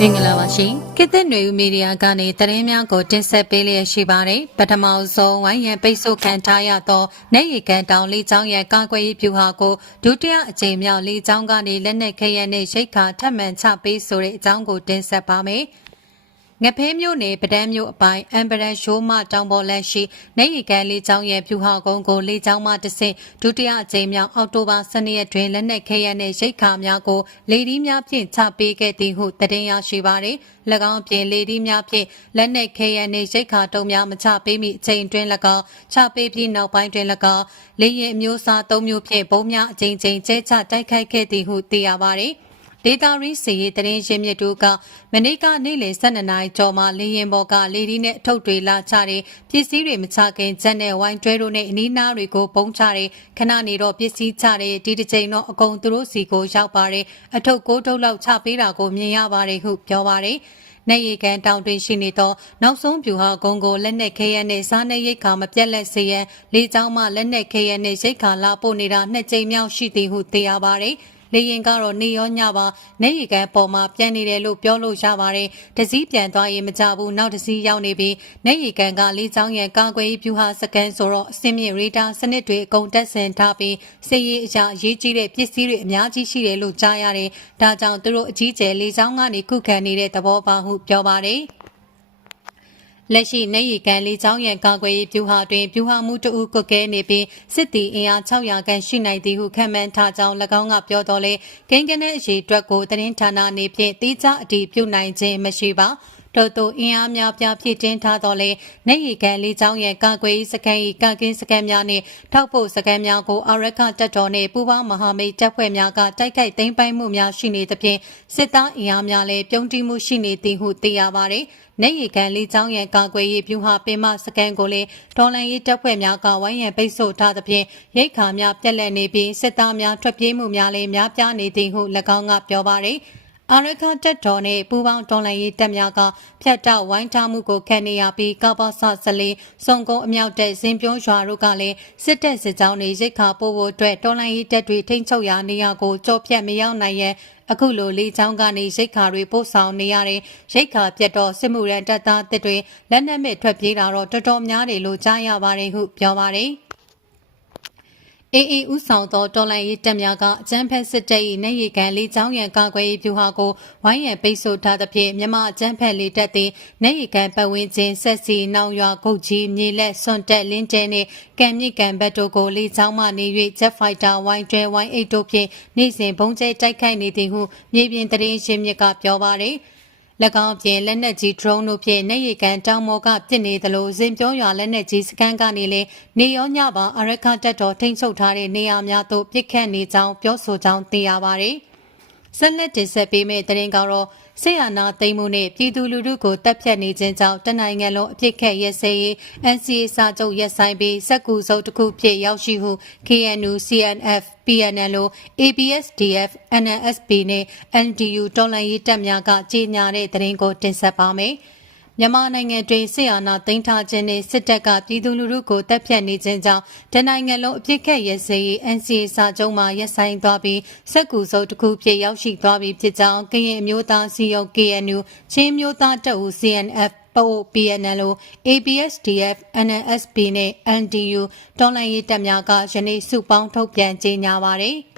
မင်္ဂလာပါရှင်ခေတ်သစ်ຫນွေဦးမီဒီယာကနေသတင်းများကိုတင်ဆက်ပေးလျက်ရှိပါတယ်ပထမဆုံးဝိုင်းရန်ပိတ်ဆို့ခံထားရသောနေရီကန်တောင်လေးချောင်းရဲ့ကာကွယ်ရေးဗျူဟာကိုဒုတိယအကြိမ်မြောက်လေးချောင်းကနေလက်နက်ခဲယမ်းနဲ့ရိတ်ခါထပ်မံချပေးဆိုတဲ့အကြောင်းကိုတင်ဆက်ပါမယ် ငဖဲမျိုးနယ်ပဒန်းမျိုးအပိုင်းအမ်ဘရန်ရှိုးမတောင်ပေါ်လက်ရှိနေရီကန်လေးချောင်းရဲ့ဖြူဟာကုန်းကိုလေးချောင်းမှတဆင့်ဒုတိယအကြိမ်မြောက်အောက်တိုဘာ12ရက်တွင်လက်နက်ခဲယမ်းနဲ့ရိတ်ခါများကိုလေဒီများဖြင့်ချပေးခဲ့သည်ဟုသတင်းရရှိပါသည်၎င်းပြင်လေဒီများဖြင့်လက်နက်ခဲယမ်းနဲ့ရိတ်ခါတုံးများမချပေးမီအချိန်တွင်၎င်းချပေးပြီးနောက်ပိုင်းတွင်၎င်းလေရင်အမျိုးအစား၃မျိုးဖြင့်ဘုံများအကြိမ်ကြိမ်ကျဲချတိုက်ခိုက်ခဲ့သည်ဟုသိရပါသည် ဒေတာရင်းစီရေးတရင်ရင်းမြစ်တို့ကမနေ့ကနေ့လယ်12နာရီကျော်မှာလေရင်ပေါ်ကလေဒီနဲ့အထုပ်တွေလာချတဲ့ပစ္စည်းတွေမချခင်ဇက်နဲ့ဝိုင်းတွဲတို့နဲ့အနီးနားတွေကိုပုံချတဲ့ခဏနေတော့ပစ္စည်းချတဲ့ဒီတစ်ချိန်တော့အကုန်သူတို့စီကိုရောက်ပါတယ်အထုပ်ကိုထုတ်လောက်ချပေးတာကိုမြင်ရပါတယ်ဟုပြောပါတယ်နေရီကန်တောင်တွင်ရှိနေသောနောက်ဆုံးပြူဟာဂုံကိုလက်နက်ခဲရနဲ့စားနေရိတ်ခါမပြက်လက်စေရန်လေကြောင်းမှလက်နက်ခဲရနဲ့ရိတ်ခါလာပို့နေတာနှစ်ကြိမ်မြောက်ရှိသည်ဟုသိရပါတယ် လေရင်ကတော့နေရောညပါနေရီကန်ပေါ်မှာပြန်နေတယ်လို့ပြောလို့ရပါတယ်တစည်းပြန်သွားရင်မကြဘူးနောက်တစည်းရောက်နေပြီးနေရီကန်ကလေးချောင်းရဲ့ကာကွယ်ရေးဗျူဟာစကန်ဆိုတော့အစင်းမြင့်ရေဒါစနစ်တွေအကုန်တက်ဆင်ထားပြီးစစ်ရေးအရာရေးကြီးတဲ့ပစ္စည်းတွေအများကြီးရှိတယ်လို့ကြားရတယ်ဒါကြောင့်သူတို့အကြီးကျယ်လေးချောင်းကနေခုခံနေတဲ့သဘောပါဟုပြောပါတယ် လက်ရှိနေရီကန်လေးချောင်းရန်ကာကွယ်ရေးဗျူဟာတွင်ဗျူဟာမှုတအုပ်ကွက်ကဲနေပြီးစစ်တီအင်အား600ခန့်ရှိနိုင်သည်ဟုခန့်မှန်းထားကြောင်း၎င်းကပြောတော်လဲဂိမ်းကနေအရေးအတွက်ကိုသတင်းဌာနအနေဖြင့်တိကျအတည်ပြုနိုင်ခြင်းမရှိပါ တို့တို့အင်အားများပြားဖြစ်တင်းထားတော်လဲနေရီကန်လေးချောင်းရဲ့ကာကွယ်ရေးစခန်း၏ကာကင်းစခန်းများနှင့်ထောက်ဖို့စခန်းများကိုအရက်ကတပ်တော်နှင့်ပူးပေါင်းမဟာမိတ်တပ်ဖွဲ့များကတိုက်ခိုက်သိမ်းပိုက်မှုများရှိနေသဖြင့်စစ်သားအင်အားများလည်းပြုံးတိမှုရှိနေသည်ဟုသိရပါသည်နေရီကန်လေးချောင်းရဲ့ကာကွယ်ရေးဗျူဟာပင်မစကန်ကိုလည်းဒေါ်လန်ရေးတပ်ဖွဲ့များကဝိုင်းရန်ပိတ်ဆို့ထားသဖြင့်ရိတ်ခါများပြက်လက်နေပြီးစစ်သားများထွက်ပြေးမှုများလည်းများပြားနေသည်ဟု၎င်းကပြောပါရယ် အာရခတက်တော်နဲ့ပူပေါင်းတော်လှန်ရေးတပ်များကဖျက်တောက်ဝိုင်းထားမှုကိုခံနေရပြီးကပ္ပဆဆလေးစုံကုန်းအမြောက်တဲ့ဇင်ပြုံးရွာတို့ကလည်းစစ်တပ်စစ်ကြောင်းတွေရိတ်ခါပို့ဖို့အတွက်တော်လှန်ရေးတပ်တွေထိန်းချုပ်ရာနေရာကိုကြောဖြတ်မရောက်နိုင်ရဲ့အခုလိုလေချောင်းကနေရိတ်ခါတွေပို့ဆောင်နေရတဲ့ရိတ်ခါပြတ်တော့စစ်မှုရန်တပ်သားတစ်တွေလက်နက်မဲ့ထွက်ပြေးတာတော့တော်တော်များတယ်လို့ကြားရပါတယ်ဟုပြောပါတယ်။ အေးအေးဥဆောင်သောတော်လိုင်းရေးတပ်များကအကြမ်းဖက်စစ်တပ်၏နေရီကန်လေးချောင်းရန်ကာကွယ်ရေးဗျူဟာကိုဝိုင်းရန်ပိတ်ဆို့ထားသဖြင့်မြန်မာအကြမ်းဖက်လေးတပ်သည်နေရီကန်ပတ်ဝန်းကျင်ဆက်စီနောင်ရွာကုတ်ကြီးမြေလက်စွန်တက်လင်းကျဲနှင့်ကံမြင့်ကံဘတ်တို့ကိုလေးချောင်းမှနေ၍ Jet Fighter ဝိုင်းတွဲဝိုင်းအိတ်တို့ဖြင့်နေ့စဉ်ဘုံကျဲတိုက်ခိုက်နေသည်ဟုမြေပြင်သတင်းရှင်းမြစ်ကပြောပါရယ်၎ င်းပြင်လက်နက်ကြီး drone တို့ဖြင့်နေရီကန်တောင်မော်ကပြစ်နေသလိုဇင်ပြောရွာလက်နက်ကြီးစကန်ကနေလေနေရောညပါအရခတက်တော်ထိမ့်ချုပ်ထားတဲ့နေရာများသို့ပြစ်ခတ်နေကြောင်းပြောဆိုကြောင်းသိရပါသည်။ဆက်လက်တင်ဆက်ပေးမယ့်တရင်ကတော့ ဆေးရနာသိမ်းမှုနဲ့ပြည်သူလူထုကိုတပ်ဖြတ်နေခြင်းကြောင့်တနိုင်ငံလုံးအပြစ်ခတ်ရဲစဲရေး NCA စာချုပ်ရက်ဆိုင်ပြီးစက်ကူစုပ်တစ်ခုဖြစ်ရောက်ရှိဟု KNU CNF PNL ABSDF NNSP နဲ့ NDU တော်လှန်ရေးတပ်များကကြေညာတဲ့သတင်းကိုတင်ဆက်ပါမယ်။ မြန်မာနိုင်ငံတွင်ဆီအာနာသိမ်းထားခြင်းနှင့်စစ်တပ်ကပြည်သူလူထုကိုတပ်ဖြတ်နေခြင်းကြောင့်တနိုင်ငံလုံးအပြစ်ခတ်ရစေရေး NCA စာချုပ်မှာရပ်ဆိုင်သွားပြီးစက်ကူစုပ်တစ်ခုဖြစ်ရောက်ရှိသွားပြီဖြစ်ကြောင်းကရင်အမျိုးသားစီယုံ KNU ချင်းမျိုးသားတပ်ဦး CNF ပို PNL ABSDF NNSP နဲ့ NDU တော်လှန်ရေးတပ်များကယနေ့စုပေါင်းထုတ်ပြန်ကြေညာပါတယ်။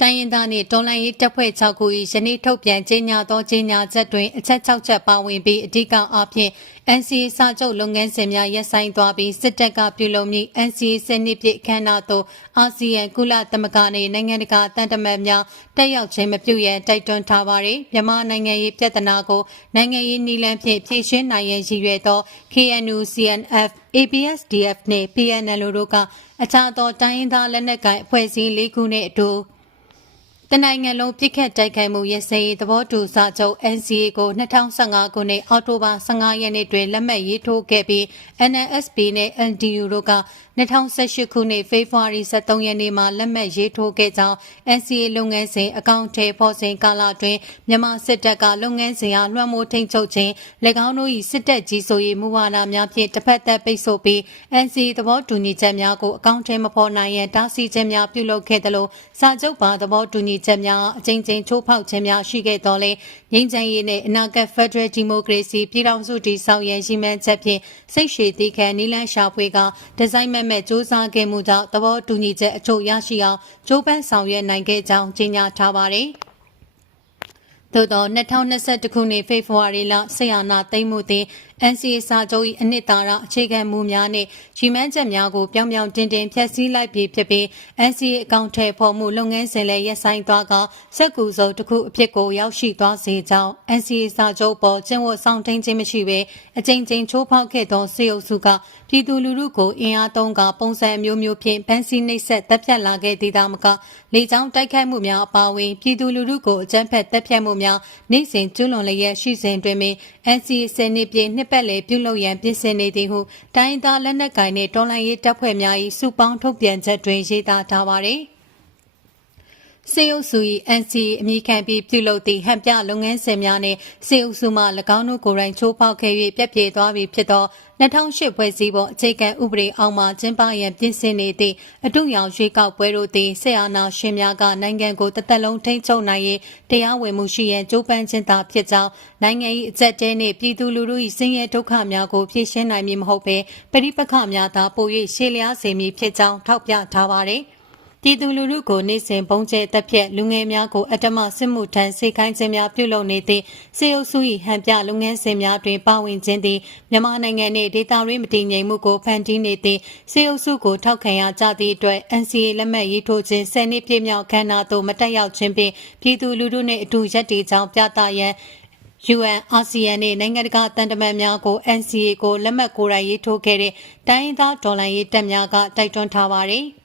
တိုင်းရင်းသားနှင့်တော်လှန်ရေးတပ်ဖွဲ့6ခု၏ယနေ့ထုတ်ပြန်ကြေညာသောကြေညာချက်တွင်အချက်6ချက်ပါဝင်ပြီးအဓိကအားဖြင့် NCA စာချုပ်လုပ်ငန်းစဉ်များရပ်ဆိုင်းသွားပြီးစစ်တပ်ကပြုလုပ်မည့် NCA စနစ်ပြည့်အခမ်းအနားသို့အာဆီယံကုလသမဂ္ဂနှင့်နိုင်ငံတကာတန်တမန်များတက်ရောက်ခြင်းမပြုရန်တိုက်တွန်းထားပါသည်မြန်မာနိုင်ငံရေးပြဿနာကိုနိုင်ငံရေးနည်းလမ်းဖြင့်ဖြေရှင်းနိုင်ရန်ရည်ရွယ်သော KNU CNF ABSDF နှင့် PNL တို့ကအခြားသောတိုင်းရင်းသားလက်နက်ကိုင်အဖွဲ့အစည်း၄ခုနှင့်အတူ တနိုင်ငံလုံးပြစ်ခတ်တိုက်ခိုက်မှုရစရေးသဘောတူစာချုပ် NCA ကို2015ခုနှစ်အောက်တိုဘာ15ရက်နေ့တွင်လက်မှတ်ရေးထိုးခဲ့ပြီး NNSP နဲ့ NDU တို့က2018ခုနှစ်ဖေဖော်ဝါရီ23ရက်နေ့မှာလက်မှတ်ရေးထိုးခဲ့ကြောင်း NCA လုပ်ငန်းစဉ်အကောင့်ထဲပေါ်စဉ်ကာလတွင်မြန်မာစစ်တပ်ကလုပ်ငန်းစဉ်အားလွှမ်းမိုးထိန်းချုပ်ခြင်း၎င်းတို့၏စစ်တပ်ကြီးစိုးရေးမူဝါဒများဖြင့်တစ်ဖက်သက်ပိတ်ဆို့ပြီး NCA သဘောတူညီချက်များကိုအကောင့်ထဲမဖော်နိုင်ရန်တားဆီးခြင်းများပြုလုပ်ခဲ့သလိုစာချုပ်ပါသဘောတူညီညီချက်များအကြိမ်ကြိမ်ချိုးဖောက်ခြင်းများရှိခဲ့တော်လဲငြိမ်းချမ်းရေးနဲ့အနာဂတ် Federal Democracy ပြည်ထောင်စုတည်ဆောက်ရန်ရည်မှန်းချက်ဖြင့်စိတ်ရှည်တည်ခံနီလန်းရှာဖွေကဒီဇိုင်းမဲ့မဲ့စူးစမ်းခဲ့မှုကြောင့်သဘောတူညီချက်အချို့ရရှိအောင်ကြိုးပမ်းဆောင်ရွက်နိုင်ခဲ့ကြောင်းကြေညာထားပါတယ်။သို့သော2021ခုနှစ်ဖေဖော်ဝါရီလဆီယနာသိမ်းမှုသည် NCA စာချုပ်၏အနှစ်သာရအခြေခံမူများနှင့်ကြီးမှန်းချက်များကိုပြောင်ပြောင်တင်တင်ဖျက်ဆီးလိုက်ပြီဖြစ်ပြီး NCA အကောင့်ထဲပေါ်မှုလုပ်ငန်းစဉ်လည်းရပ်ဆိုင်းသွားကစက်ကူစုံတစ်ခုအဖြစ်ကိုရောက်ရှိသွားစေကြောင်း NCA စာချုပ်ပေါ်ကျင့်ဝတ်ဆောင်ထိန်ခြင်းမရှိဘဲအကြိမ်ကြိမ်ချိုးဖောက်ခဲ့သောစေအုပ်စုကပြည်သူလူထုကိုအင်အားသုံးကပုံစံမျိုးမျိုးဖြင့်ဖမ်းဆီးနှိပ်စက်တပ်ဖြတ်လာခဲ့သေးတာမကလေကြောင်းတိုက်ခိုက်မှုများအပါအဝင်ပြည်သူလူထုကိုအကြမ်းဖက်တပ်ဖြတ်မှုများနေ့စဉ်ကျူးလွန်လျက်ရှိစဉ်တွင် NCA စနစ်ပြည့်နှစ်ပတ်လည်ပြုလုပ်ရန်ပြင်ဆင်နေသည်ဟုတိုင်းသားလက်နက်ကိုင်နှင့်တော်လှန်ရေးတပ်ဖွဲ့များ၏စုပေါင်းထုတ်ပြန်ချက်တွင်ရေးသားထားပါသည် စေအုပ်စု၏ NCA အမိခံပြီးပြုလုပ်သည့်ဟန်ပြလုပ်ငန်းစဉ်များနှင့်စေအုပ်စုမှ၎င်းတို့ကိုယ်တိုင်ချိုးဖောက်ခဲ့၍ပြက်ပြေသွားပြီဖြစ်သော2008ဖွဲ့စည်းပုံအခြေခံဥပဒေအောက်မှကျင်းပရန်ပြင်ဆင်နေသည့်အတုရောင်ရွေးကောက်ပွဲတို့သည်ဆေအာနာရှင်များကနိုင်ငံကိုတသက်လုံးထိန်းချုပ်နိုင်ရေးတရားဝင်မှုရှိရန်ကြိုးပမ်းခြင်းသာဖြစ်ကြောင်းနိုင်ငံ၏အကြက်တဲနှင့်ပြည်သူလူထု၏ဆင်းရဲဒုက္ခများကိုဖြေရှင်းနိုင်မည်မဟုတ်ဘဲပရိပက္ခများသာပို၍ရှေ့လျားစေမည်ဖြစ်ကြောင်းထောက်ပြထားပါသည် ပြည်သူလူထုကိုနေစဉ်ပုံကျဲတက်ဖြက်လူငယ်များကိုအတမစစ်မှုထမ်းစေခိုင်းခြင်းများပြုလုပ်နေသည့်စေအုပ်စု၏ဟန်ပြလုပ်ငန်းစဉ်များတွင်ပါဝင်ခြင်းသည်မြန်မာနိုင်ငံနှင့်ဒေသတွင်းမတည်ငြိမ်မှုကိုဖန်တီးနေသည့်စေအုပ်စုကိုထောက်ခံရကြသည့်အတွက် NCA လက်မှတ်ရေးထိုးခြင်း10နှစ်ပြည့်မြောက်ခမ်းနားသို့မတက်ရောက်ခြင်းဖြင့်ပြည်သူလူထုနှင့်အတူရပ်တည်ကြောင်းပြသရန် UN ASEAN နဲ့နိုင်ငံတကာတန်တမန်များကို NCA ကိုလက်မှတ်ကိုယ်တိုင်ရေးထိုးခဲ့တဲ့တိုင်းရင်းသားဒေါ်လာရေးတပ်များကတိုက်တွန်းထားပါတယ်။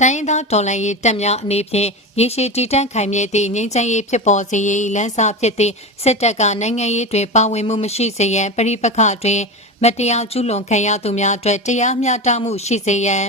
တိုင်းရင်းသားဒေါ်လာရေးတပ်များအနေဖြင့်ရေရှည်တည်တံ့ခိုင်မြဲသည့်ငြိမ်းချမ်းရေးဖြစ်ပေါ်စေရေးလမ်းစာဖြစ်သည့်စစ်တပ်ကနိုင်ငံရေးတွင်ပါဝင်မှုမရှိစေရန်ပရိပခတွင်မတရားကျူးလွန်ခံရသူများအတွက်တရားမျှတမှုရှိစေရန်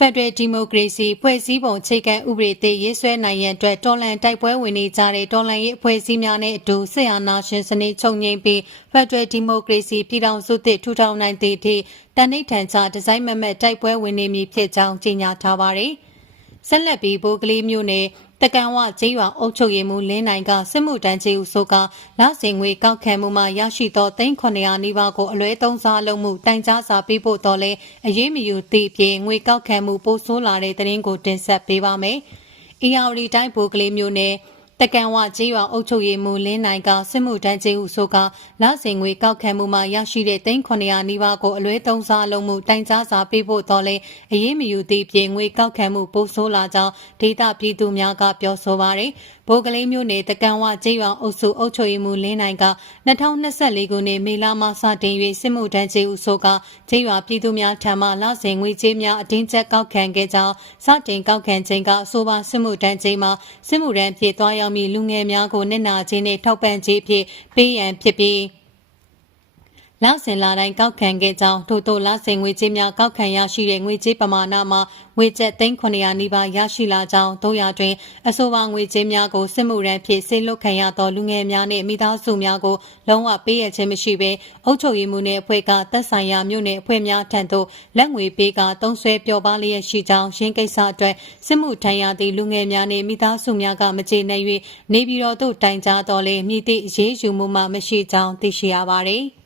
ဖက်ဒရယ်ဒီမိုကရေစီဖွဲ့စည်းပုံအခြေခံဥပဒေသစ်ရေးဆွဲနိုင်ရန်အတွက်တော်လှန်တိုက်ပွဲဝင်နေကြတဲ့တော်လှန်ရေးအဖွဲ့အစည်းများနဲ့အတူဆရာနာရှင်စနစ်ချုပ်ငိမ့်ပြီးဖက်ဒရယ်ဒီမိုကရေစီပြည်ထောင်စုသစ်ထူထောင်နိုင်သည့်အထိတန်ဋိဌာန်ချဒီဇိုင်းမမတ်တိုက်ပွဲဝင်နေမည်ဖြစ်ကြောင်းကြေညာထားပါတယ်။ဆက်လက်ပြီးဘိုးကလေးမျိုးနဲ့ တကန်ဝကျေးရွာအုပ်ချုပ်ရေးမှူးလင်းနိုင်ကစစ်မှုတန်းကျေးဦးဆိုကလစဉ်ငွေကောက်ခံမှုမှရရှိသော3900နီးပါးကိုအလွဲသုံးစားလုပ်မှုတိုင်ကြားစာပေးဖို့တော်လဲအရေးမယူသည့်ပြင်ငွေကောက်ခံမှုပိုဆိုးလာတဲ့သတင်းကိုတင်ဆက်ပေးပါမယ်။ ERD တိုင်းဘိုးကလေးမျိုးနဲ့ တကန်ဝကျေးရွာအုပ်ချုပ်ရေးမှူးလင်းနိုင်ကစစ်မှုတန်းကျေးဟုဆိုကလစဉ်ငွေကောက်ခံမှုမှရရှိတဲ့3900နီးပါးကိုအလွဲသုံးစားလုံးမှုတိုင်ကြားစာပေးဖို့တော့လဲအရေးမယူသည့်ပြင်ငွေကောက်ခံမှုပိုဆိုးလာကြောင်းဒေတာပြည်သူများကပြောဆိုပါတယ်။ဗိုလ်ကလေးမျိုးနယ်တကန်ဝကျေးရွာအုပ်စုအုပ်ချုပ်ရေးမှူးလင်းနိုင်က2024ခုနှစ်မေလမှစတင်၍စစ်မှုတန်းကျေးဟုဆိုကကျေးရွာပြည်သူများထံမှလစဉ်ငွေကြေးများအတင်းကျပ်ကောက်ခံခဲ့ကြောင်းစတင်ကောက်ခံခြင်းကဆိုပါစစ်မှုတန်းကျေးမှာစစ်မှုတန်းဖြစ်သွားရောက်ရောက်မည့်လူငယ်များကိုနစ်နာခြင်းနှင့်ထောက်ပံ့ခြင်းဖြင့်ပေးရန်ဖြစ်ပြီး လစဉ်လာတိုင်းကောက်ခံခဲ့ကြောင်းထို့သောလစဉ်ငွေကြေးများကောက်ခံရရှိတဲ့ငွေကြေးပမာဏမှာငွေကျပ်300နီးပါးရရှိလာကြောင်းတို့ရတွင်အဆိုပါငွေကြေးများကိုစစ်မှုရန်ဖြင့်ဆေးလွတ်ခံရသောလူငယ်များနှင့်မိသားစုများကိုလုံးဝပေးရခြင်းမရှိဘဲအုပ်ချုပ်ရေးမှုနှင့်အဖွဲ့ကသက်ဆိုင်ရာမြို့နယ်အဖွဲ့များထံသို့လက်ငွေပေးကတုံးဆွဲပျော်ပါလျက်ရှိကြောင်းရင်းကိစ္စအတွက်စစ်မှုထမ်းရသည့်လူငယ်များနှင့်မိသားစုများကမကျေနပ်၍နေပြည်တော်သို့တိုင်ကြားတော်လဲမြည်သည့်အရေးယူမှုမှမရှိကြောင်းသိရှိရပါသည်